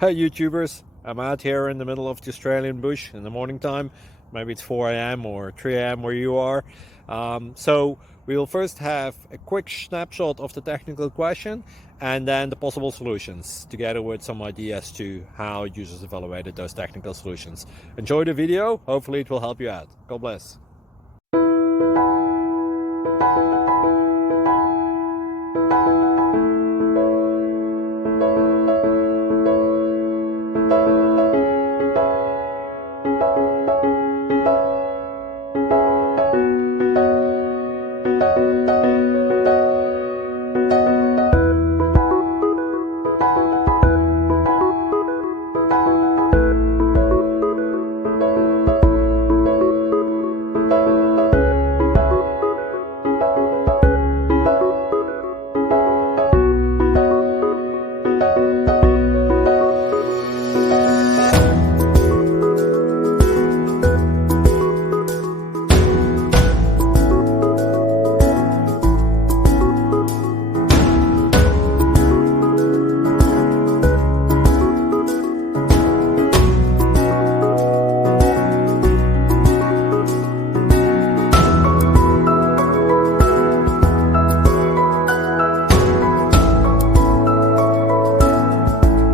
Hey YouTubers, I'm out here in the middle of the Australian bush in the morning time. Maybe it's 4 a.m. or 3 a.m. where you are. So we'll first have a quick snapshot of the technical question and then the possible solutions, together with some ideas to how users evaluated those technical solutions. Enjoy the video, hopefully it will help you out. God bless.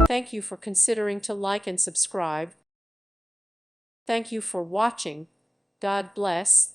Thank you for considering to like and subscribe. Thank you for watching. God bless.